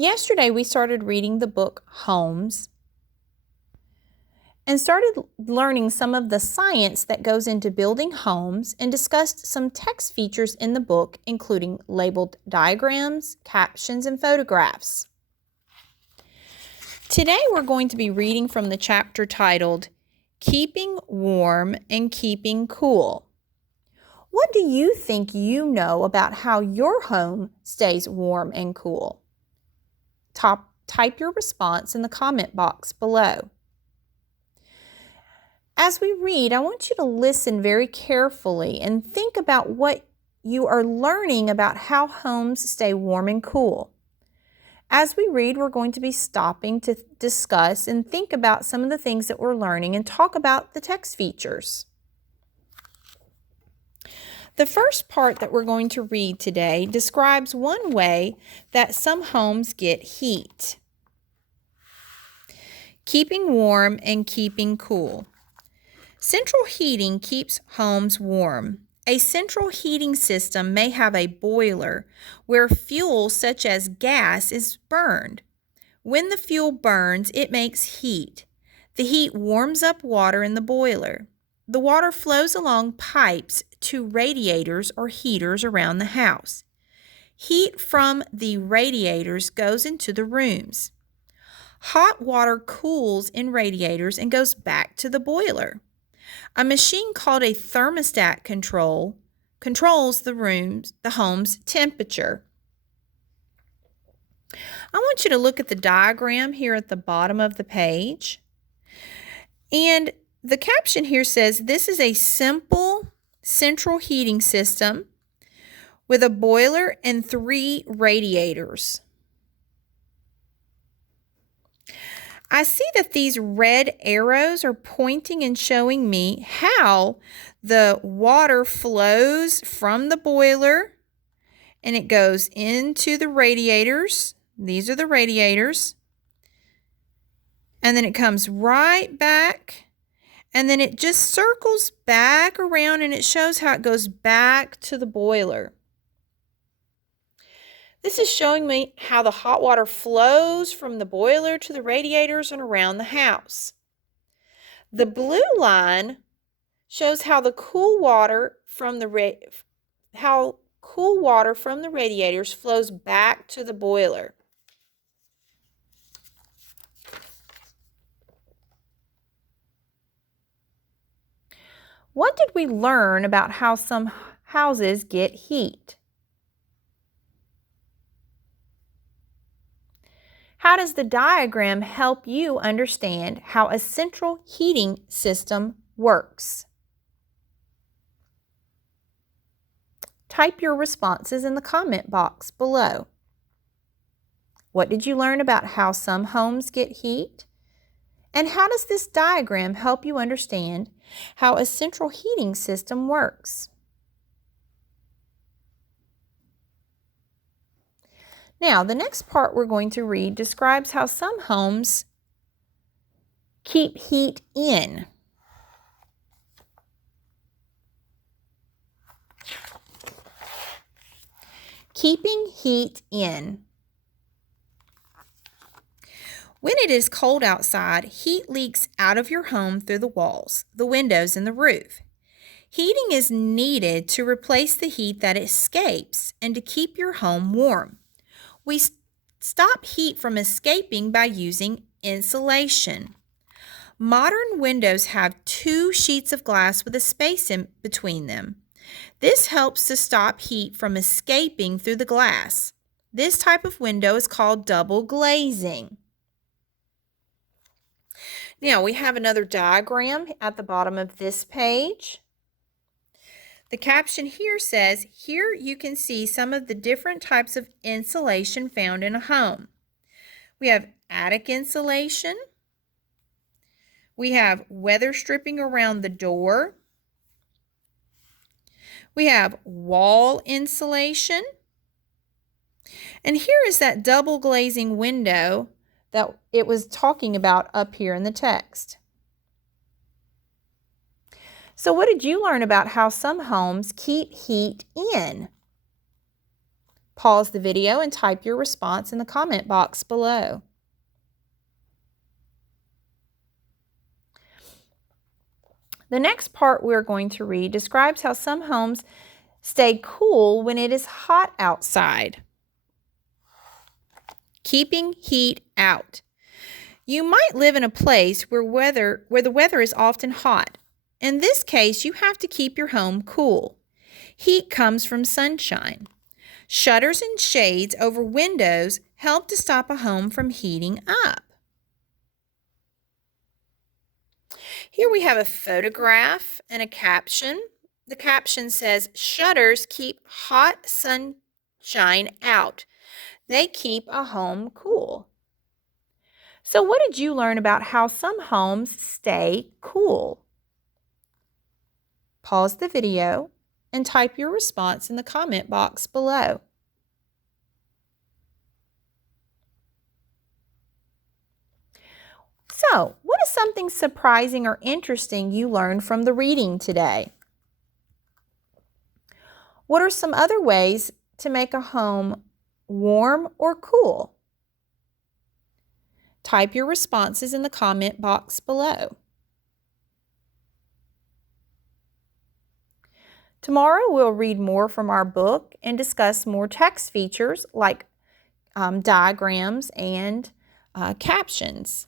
Yesterday, we started reading the book Homes and started learning some of the science that goes into building homes and discussed some text features in the book, including labeled diagrams, captions, and photographs. Today, we're going to be reading from the chapter titled Keeping Warm and Keeping Cool. What do you think you know about how your home stays warm and cool? Type your response in the comment box below. As we read, I want you to listen very carefully and think about what you are learning about how homes stay warm and cool. As we read, we're going to be stopping to discuss and think about some of the things that we're learning and talk about the text features. The first part that we're going to read today describes one way that some homes get heat. Keeping warm and keeping cool. Central heating keeps homes warm. A central heating system may have a boiler where fuel such as gas is burned. When the fuel burns, it makes heat. The heat warms up water in the boiler. The water flows along pipes to radiators or heaters around the house. Heat from the radiators goes into the rooms. Hot water cools in radiators and goes back to the boiler. A machine called a thermostat controls the home's temperature. I want you to look at the diagram here at the bottom of the page. And the caption here says, this is a simple central heating system with a boiler and 3 radiators. I see that these red arrows are pointing and showing me how the water flows from the boiler and it goes into the radiators. These are the radiators. And then it comes right back and then it just circles back around and it shows how it goes back to the boiler. This is showing me how the hot water flows from the boiler to the radiators and around the house. The blue line shows how the cool water from the radiators flows back to the boiler. What did we learn about how some houses get heat? How does the diagram help you understand how a central heating system works? Type your responses in the comment box below. What did you learn about how some homes get heat? And how does this diagram help you understand how a central heating system works? Now, the next part we're going to read describes how some homes keep heat in. Keeping heat in. When it is cold outside, heat leaks out of your home through the walls, the windows, and the roof. Heating is needed to replace the heat that escapes and to keep your home warm. We stop heat from escaping by using insulation. Modern windows have 2 sheets of glass with a space in between them. This helps to stop heat from escaping through the glass. This type of window is called double glazing. Now we have another diagram at the bottom of this page. The caption here says, here you can see some of the different types of insulation found in a home. We have attic insulation. We have weather stripping around the door. We have wall insulation. And here is that double glazing window that it was talking about up here in the text. So what did you learn about how some homes keep heat in? Pause the video and type your response in the comment box below. The next part we're going to read describes how some homes stay cool when it is hot outside. Keeping heat out. You might live in a place where the weather is often hot. In this case, you have to keep your home cool. Heat comes from sunshine. Shutters and shades over windows help to stop a home from heating up. Here we have a photograph and a caption. The caption says, "Shutters keep hot sunshine out. They keep a home cool." So what did you learn about how some homes stay cool? Pause the video and type your response in the comment box below. So, what is something surprising or interesting you learned from the reading today? What are some other ways to make a home warm or cool? Type your responses in the comment box below. Tomorrow we'll read more from our book and discuss more text features like diagrams and captions.